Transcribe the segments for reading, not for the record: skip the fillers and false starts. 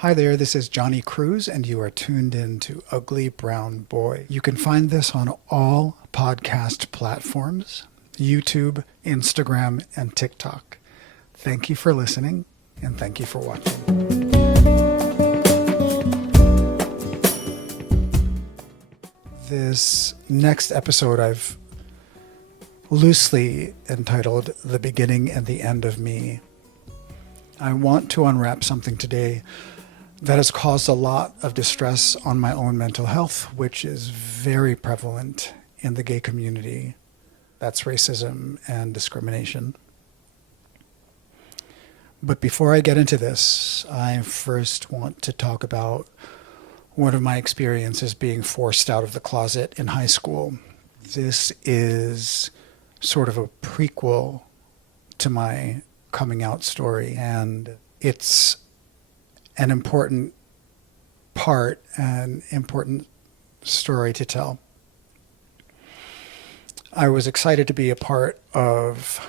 Hi there, this is Jonny Cruz, and you are tuned in to Ugly Brown Boy. You can find this on all podcast platforms, YouTube, Instagram, and TikTok. Thank you for listening, and thank you for watching. This next episode I've loosely entitled The Beginning and the End of Me. I want to unwrap something today that has caused a lot of distress on my own mental health, which is very prevalent in the gay community. That's racism and discrimination. But before I get into this, I first want to talk about one of my experiences being forced out of the closet in high school. This is sort of a prequel to my coming out story, and it's an important part, an important story to tell. I was excited to be a part of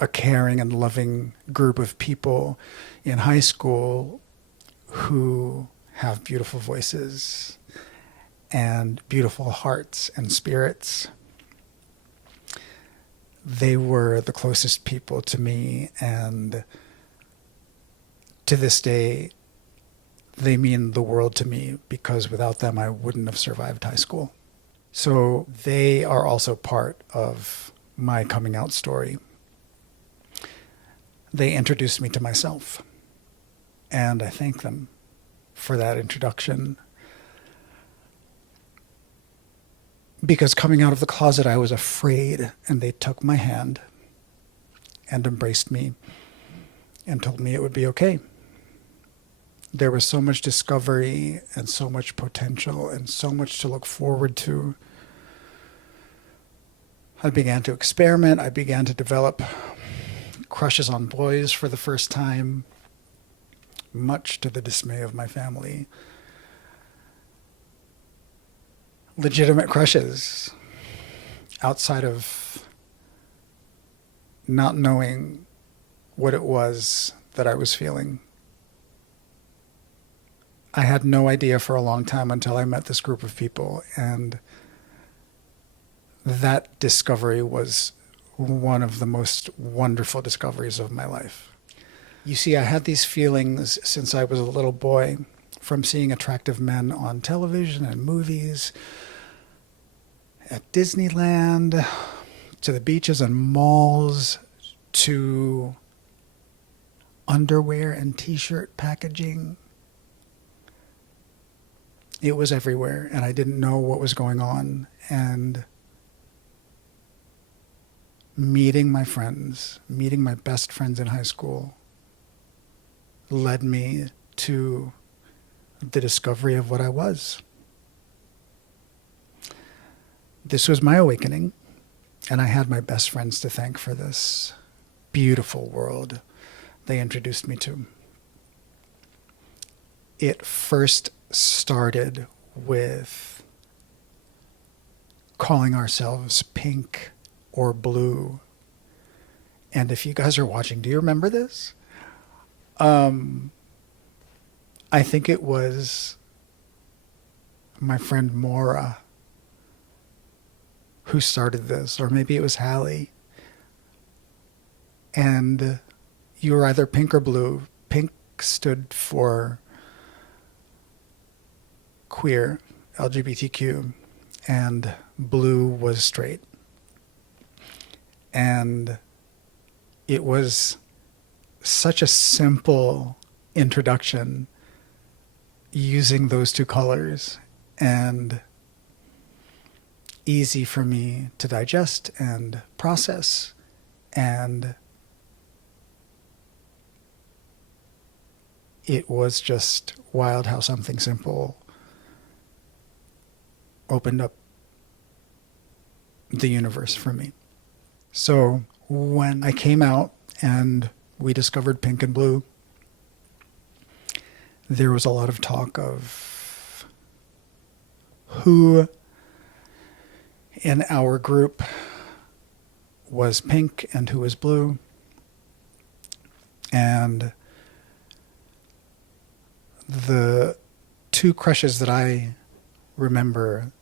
a caring and loving group of people in high school who have beautiful voices and beautiful hearts and spirits. They were the closest people to me, and to this day, they mean the world to me, because without them, I wouldn't have survived high school. So they are also part of my coming out story. They introduced me to myself, and I thank them for that introduction. Because coming out of the closet, I was afraid, and they took my hand and embraced me and told me it would be okay. There was so much discovery and so much potential and so much to look forward to. I began to experiment. I began to develop crushes on boys for the first time, much to the dismay of my family. Legitimate crushes, outside of not knowing what it was that I was feeling. I had no idea for a long time until I met this group of people, and that discovery was one of the most wonderful discoveries of my life. You see, I had these feelings since I was a little boy, from seeing attractive men on television and movies, at Disneyland, to the beaches and malls, to underwear and t-shirt packaging. It was everywhere, and I didn't know what was going on. And meeting my friends, meeting my best friends in high school, led me to the discovery of what I was. This was my awakening, and I had my best friends to thank for this beautiful world they introduced me to. It first started with calling ourselves pink or blue. And if you guys are watching, do you remember this? I think it was my friend Maura who started this, or maybe it was Hallie. And you were either pink or blue. Pink stood for queer, LGBTQ, and blue was straight. And it was such a simple introduction using those two colors, and easy for me to digest and process. And it was just wild how something simple opened up the universe for me. So when I came out and we discovered pink and blue, there was a lot of talk of who in our group was pink and who was blue. And the two crushes that I remember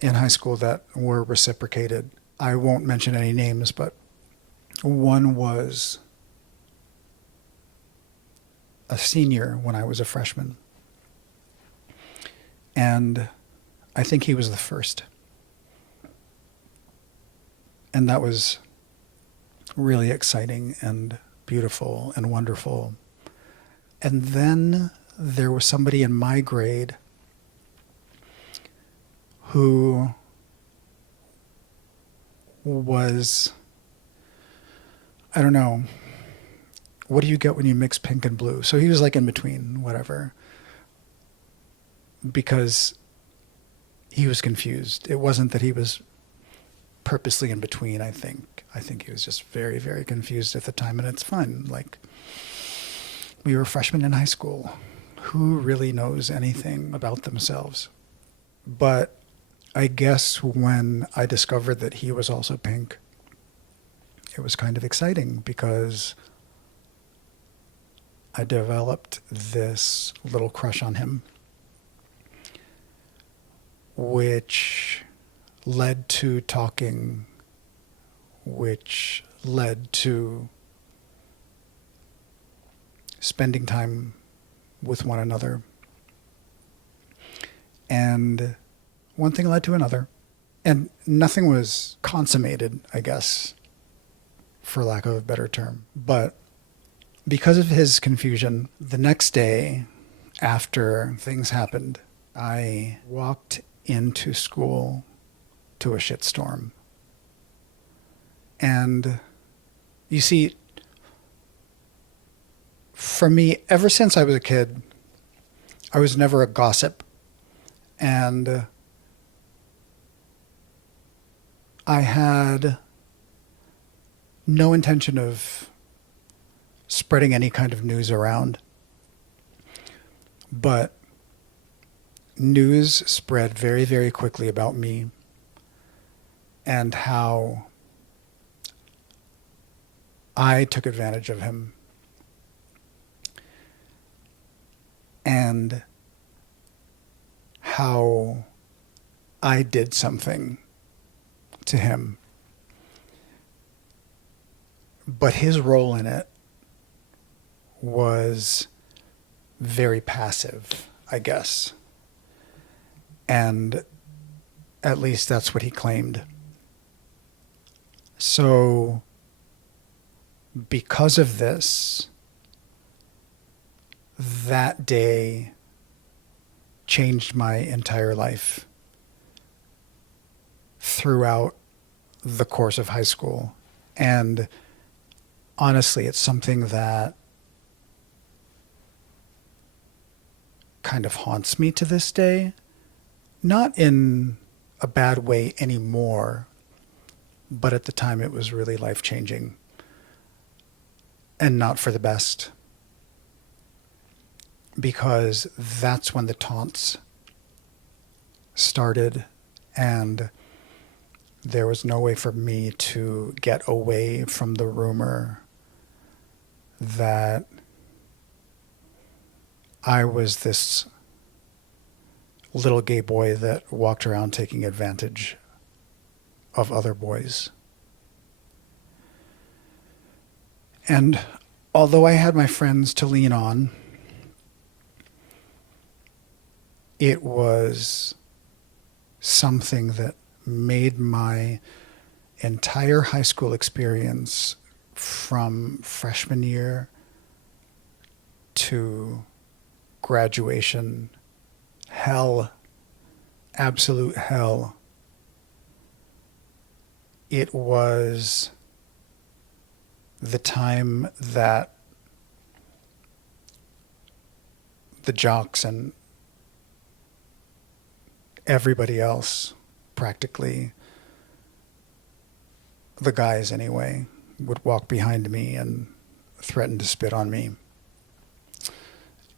in high school that were reciprocated, I won't mention any names, but one was a senior when I was a freshman. And I think he was the first. And that was really exciting and beautiful and wonderful. And then there was somebody in my grade who was, I don't know, what do you get when you mix pink and blue? So he was like in between, whatever, because he was confused. It wasn't that he was purposely in between, I think. I think he was just very, very confused at the time, and it's fun. Like, we were freshmen in high school. Who really knows anything about themselves? But I guess when I discovered that he was also pink, it was kind of exciting because I developed this little crush on him, which led to talking, which led to spending time with one another. And one thing led to another. And nothing was consummated, I guess, for lack of a better term. But because of his confusion, the next day after things happened, I walked into school to a shitstorm. And you see, for me, ever since I was a kid, I was never a gossip. And I had no intention of spreading any kind of news around. But news spread very, very quickly about me and how I took advantage of him. And how I did something to him. But his role in it was very passive, I guess. And at least that's what he claimed. So, because of this, that day changed my entire life throughout the course of high school. And honestly, it's something that kind of haunts me to this day. Not in a bad way anymore, but at the time it was really life-changing and not for the best. Because that's when the taunts started, and there was no way for me to get away from the rumor that I was this little gay boy that walked around taking advantage of other boys. And although I had my friends to lean on, it was something that made my entire high school experience from freshman year to graduation hell, absolute hell. It was the time that the jocks and everybody else, practically, the guys anyway, would walk behind me and threaten to spit on me.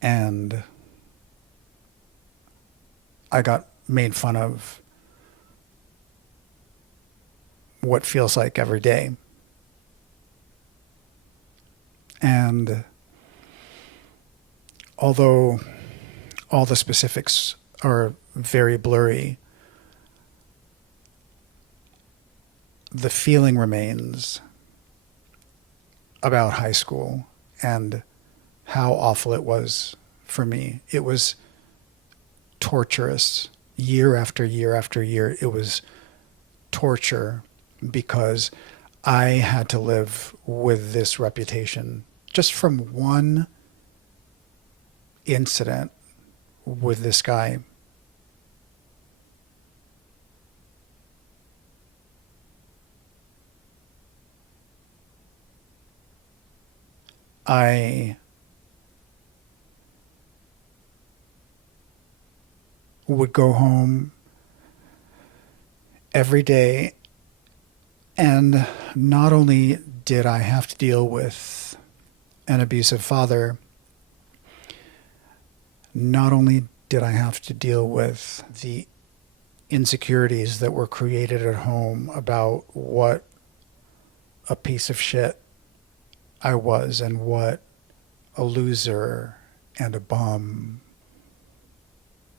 And I got made fun of what feels like every day. And although all the specifics are very blurry, the feeling remains about high school and how awful it was for me. It was torturous year after year after year. It was torture because I had to live with this reputation just from one incident with this guy. I would go home every day, and not only did I have to deal with an abusive father, not only did I have to deal with the insecurities that were created at home about what a piece of shit I was and what a loser and a bum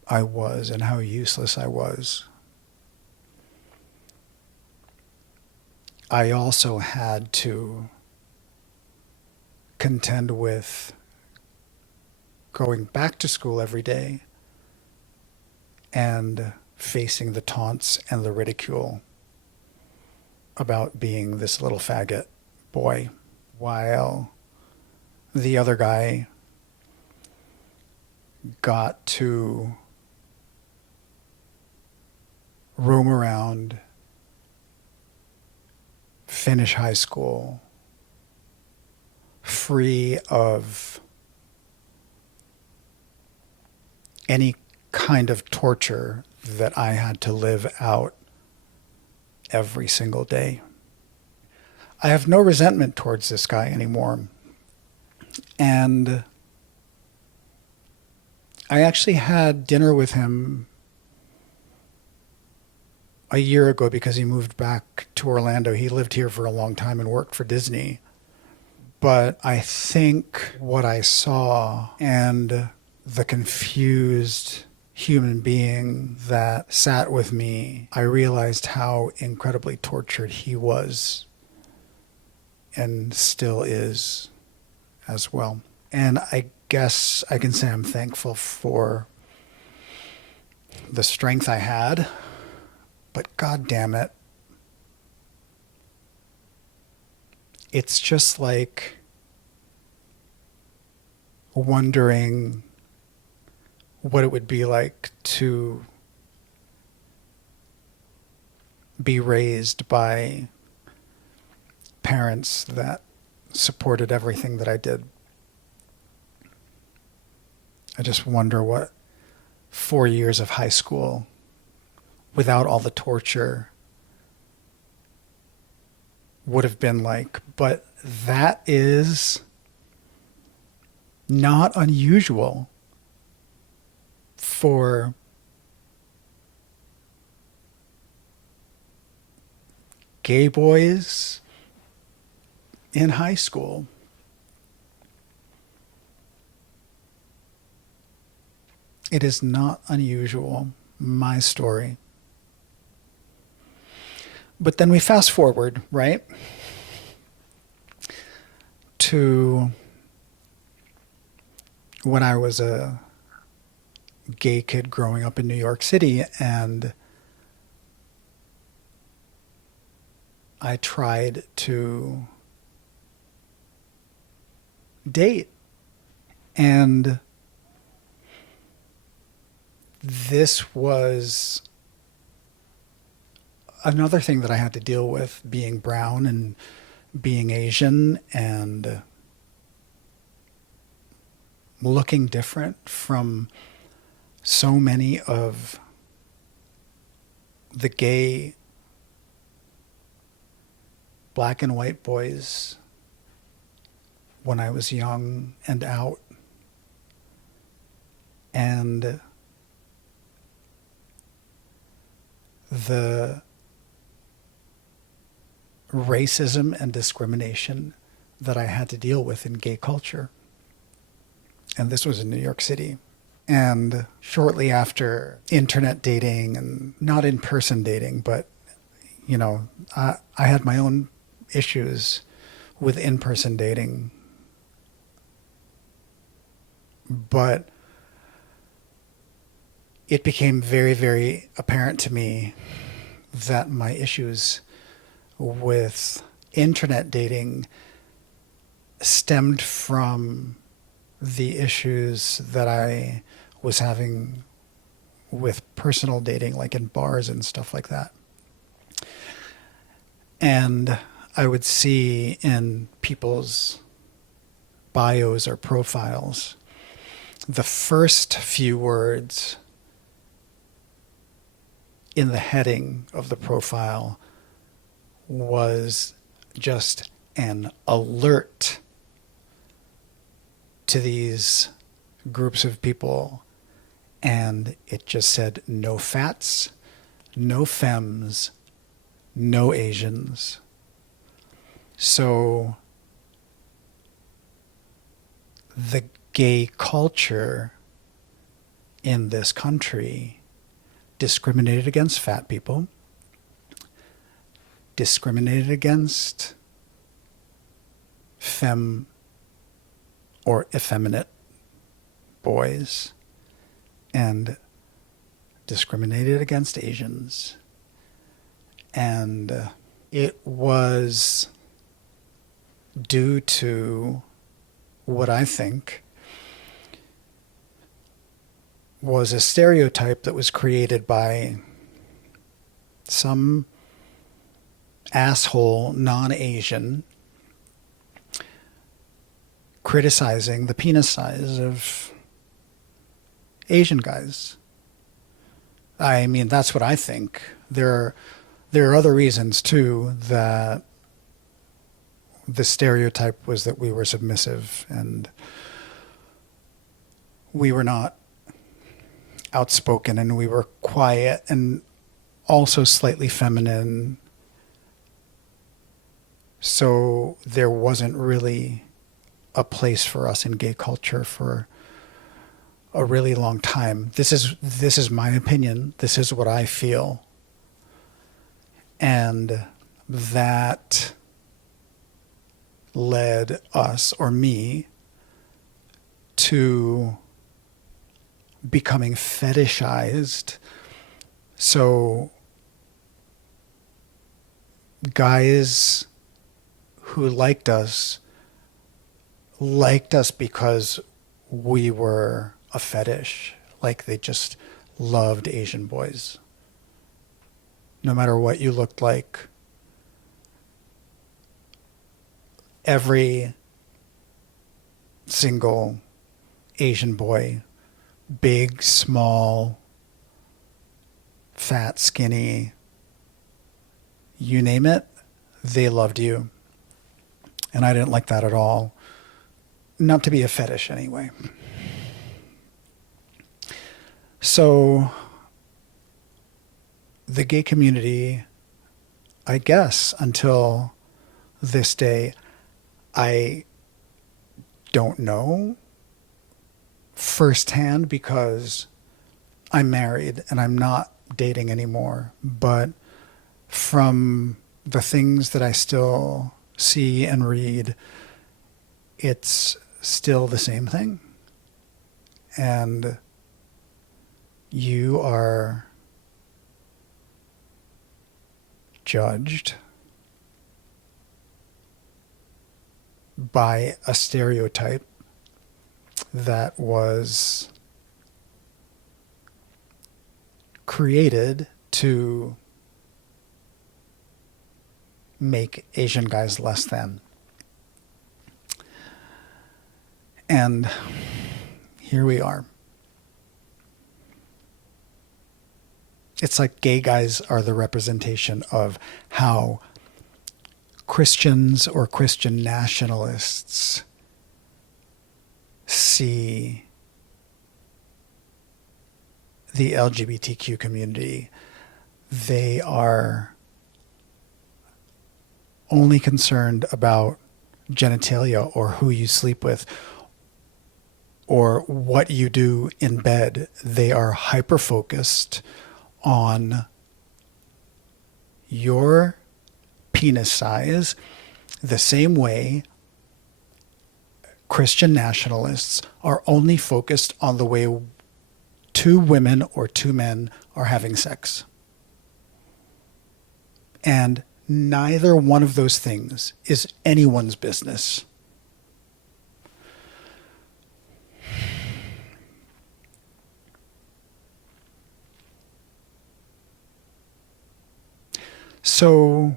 I was and how useless I was. I also had to contend with going back to school every day and facing the taunts and the ridicule about being this little faggot boy, while the other guy got to roam around, finish high school, free of any kind of torture that I had to live out every single day. I have no resentment towards this guy anymore. And I actually had dinner with him a year ago because he moved back to Orlando. He lived here for a long time and worked for Disney. But I think what I saw and the confused human being that sat with me, I realized how incredibly tortured he was and still is as well. And I guess I can say I'm thankful for the strength I had, but God damn it, it's just like wondering what it would be like to be raised by parents that supported everything that I did. I just wonder what 4 years of high school without all the torture would have been like. But that is not unusual for gay boys in high school. It is not unusual, my story. But then we fast forward, right, to when I was a gay kid growing up in New York City, and I tried to date. And this was another thing that I had to deal with, being brown and being Asian and looking different from so many of the gay black and white boys when I was young and out. And the racism and discrimination that I had to deal with in gay culture. And this was in New York City. And shortly after internet dating, and not in-person dating, but, I had my own issues with in-person dating. But it became very, very apparent to me that my issues with internet dating stemmed from the issues that I was having with personal dating, like in bars and stuff like that. And I would see in people's bios or profiles, the first few words in the heading of the profile was just an alert to these groups of people. And it just said, no fats, no femmes, no Asians. So the gay culture in this country discriminated against fat people, discriminated against femme or effeminate boys, and discriminated against Asians. And it was due to what I think was a stereotype that was created by some asshole non-Asian criticizing the penis size of Asian guys. I mean, that's what I think. There are other reasons too that the stereotype was that we were submissive and we were not outspoken and we were quiet and also slightly feminine. So there wasn't really a place for us in gay culture for a really long time. This is my opinion. This is what I feel. And that led us, or me, to becoming fetishized. So guys who liked us because we were a fetish. Like they just loved Asian boys. No matter what you looked like. Every single Asian boy, big, small, fat, skinny, you name it, they loved you. And I didn't like that at all. Not to be a fetish anyway. So the gay community, I guess, until this day, I don't know firsthand because I'm married and I'm not dating anymore. But from the things that I still see and read, it's still the same thing. And you are judged by a stereotype that was created to make Asian guys less than. And here we are. It's like gay guys are the representation of how Christians or Christian nationalists see the LGBTQ community. They are only concerned about genitalia or who you sleep with, or what you do in bed. They are hyper-focused on your penis size the same way Christian nationalists are only focused on the way two women or two men are having sex. And neither one of those things is anyone's business. So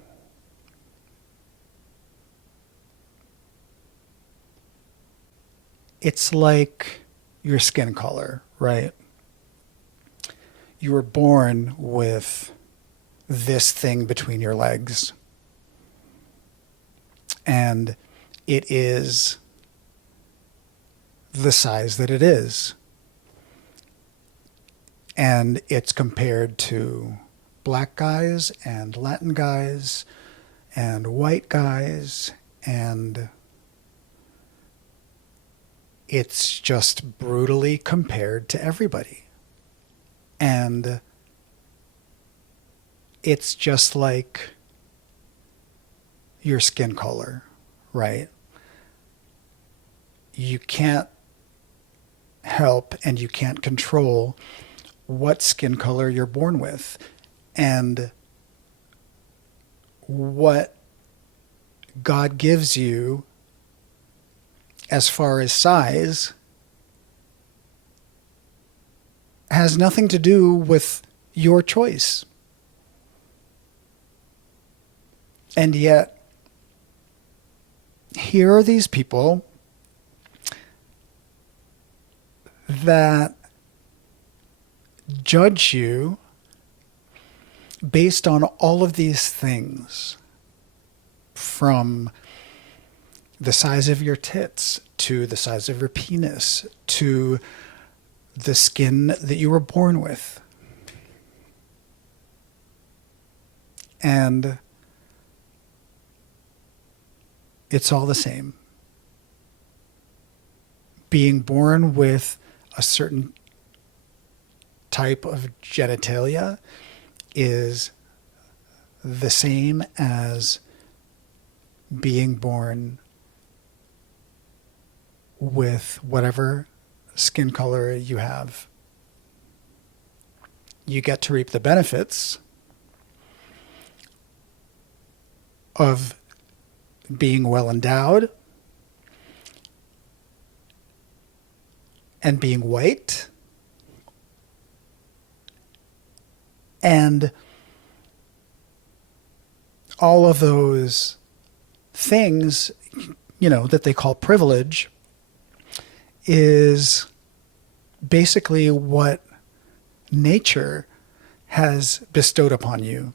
it's like your skin color, right? You were born with this thing between your legs, and it is the size that it is. And it's compared to black guys and Latin guys and white guys, and it's just brutally compared to everybody. And it's just like your skin color, right? You can't help and you can't control what skin color you're born with. And what God gives you as far as size has nothing to do with your choice. And yet, here are these people that judge you based on all of these things, from the size of your tits to the size of your penis to the skin that you were born with. And it's all the same. Being born with a certain type of genitalia is the same as being born with whatever skin color you have. You get to reap the benefits of being well endowed and being white and all of those things, that they call privilege, is basically what nature has bestowed upon you.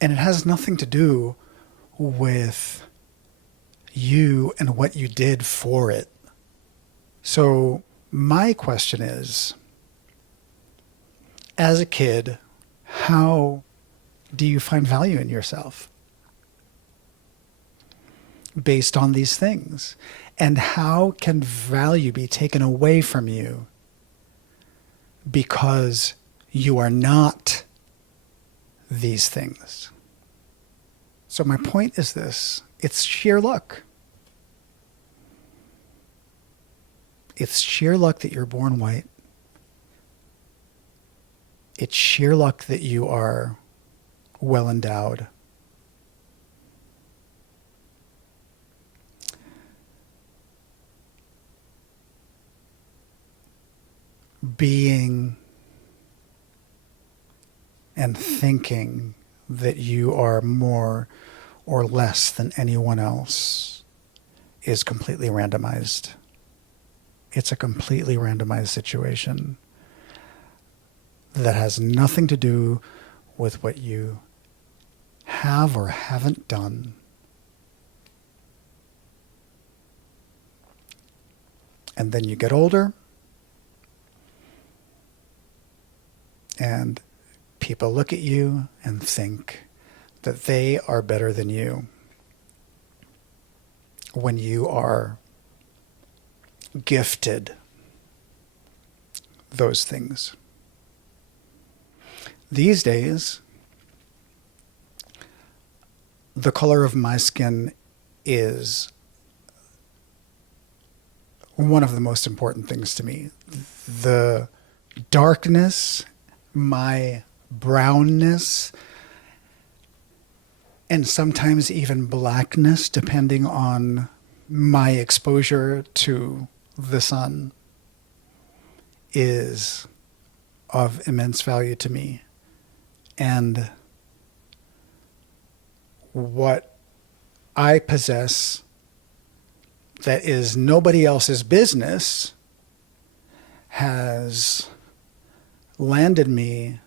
And it has nothing to do with you and what you did for it. So my question is, as a kid, how do you find value in yourself based on these things? And how can value be taken away from you because you are not these things? So my point is this: it's sheer luck. It's sheer luck that you're born white. It's sheer luck that you are well endowed. Being and thinking that you are more or less than anyone else is completely randomized. It's a completely randomized situation that has nothing to do with what you have or haven't done. And then you get older, and people look at you and think that they are better than you when you are gifted those things. These days, the color of my skin is one of the most important things to me. The darkness, my brownness, and sometimes even blackness, depending on my exposure to the sun, is of immense value to me. And what I possess that is nobody else's business has landed me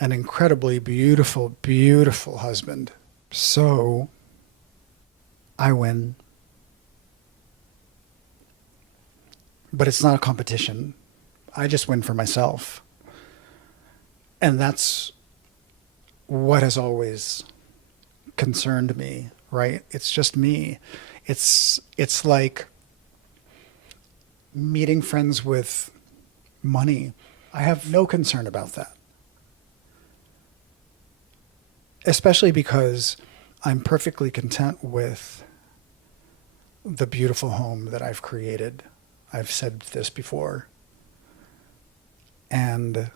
an incredibly beautiful, beautiful husband. So I win. But it's not a competition. I just win for myself. And that's what has always concerned me, right? It's just me. It's like meeting friends with money. I have no concern about that. Especially because I'm perfectly content with the beautiful home that I've created. I've said this before. And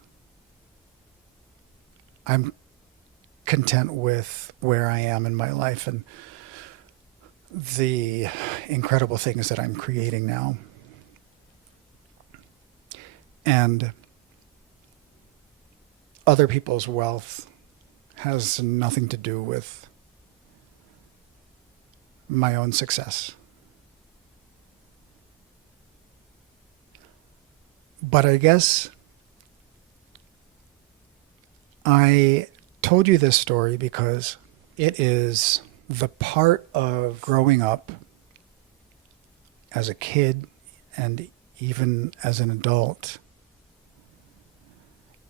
I'm content with where I am in my life and the incredible things that I'm creating now. And other people's wealth has nothing to do with my own success. But I guess I told you this story because it is the part of growing up as a kid and even as an adult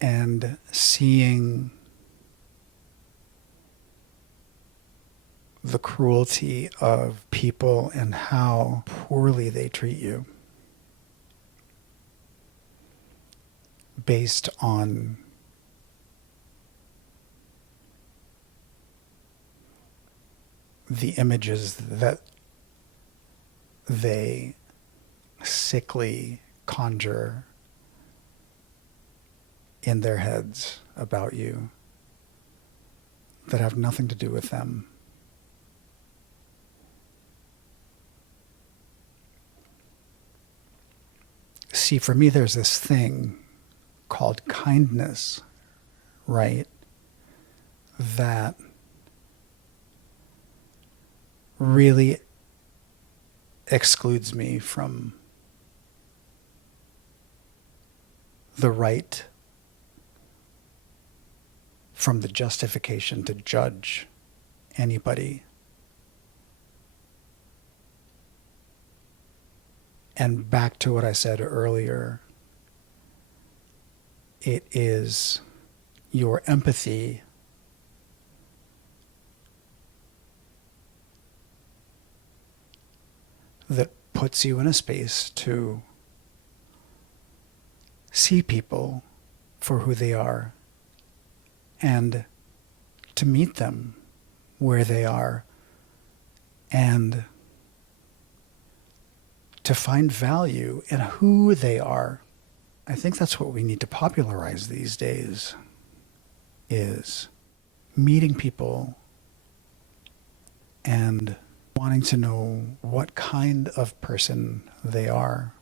and seeing the cruelty of people and how poorly they treat you based on the images that they sickly conjure in their heads about you that have nothing to do with them. See, for me, there's this thing called kindness, right? That really excludes me from the right, from the justification to judge anybody. And back to what I said earlier, it is your empathy that puts you in a space to see people for who they are and to meet them where they are and to find value in who they are. I think that's what we need to popularize these days, is meeting people and wanting to know what kind of person they are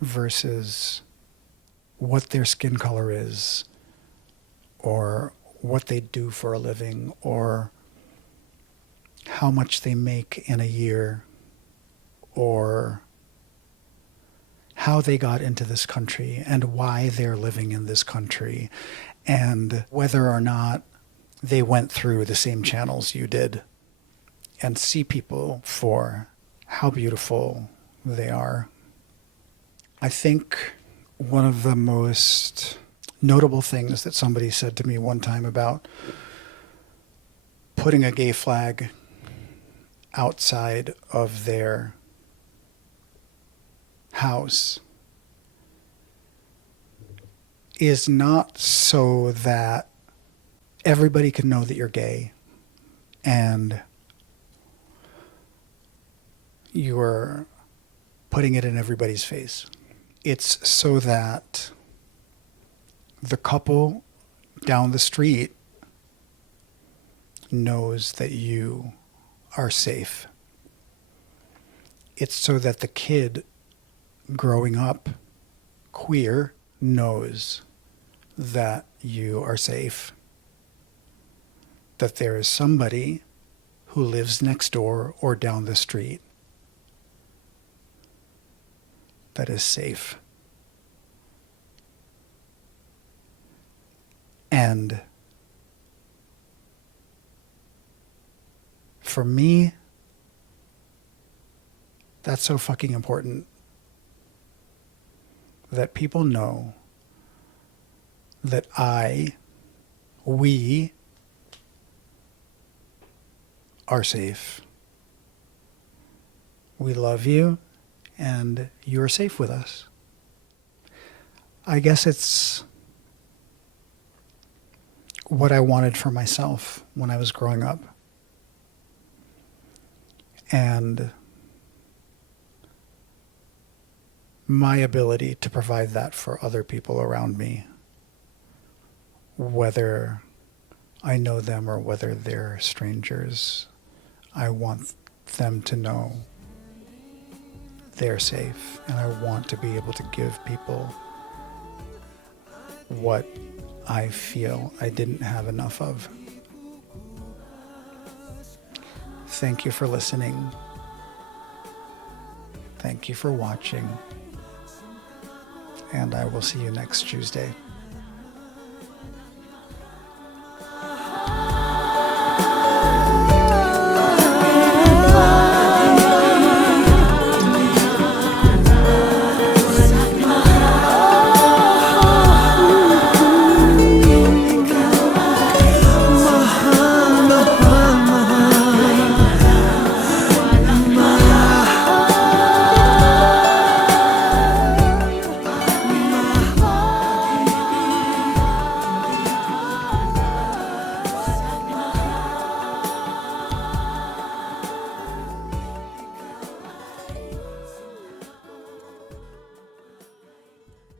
versus what their skin color is or what they do for a living or how much they make in a year or how they got into this country and why they're living in this country and whether or not they went through the same channels you did, and see people for how beautiful they are. I think one of the most notable things that somebody said to me one time about putting a gay flag outside of their house is not so that everybody can know that you're gay and you're putting it in everybody's face. It's so that the couple down the street knows that you are safe. It's so that the kid growing up queer knows that you are safe. That there is somebody who lives next door or down the street that is safe. And for me, that's so fucking important. That people know that we are safe. We love you, and you're safe with us. I guess it's what I wanted for myself when I was growing up. And my ability to provide that for other people around me, whether I know them or whether they're strangers, I want them to know they're safe, and I want to be able to give people what I feel I didn't have enough of. Thank you for listening. Thank you for watching. And I will see you next Tuesday.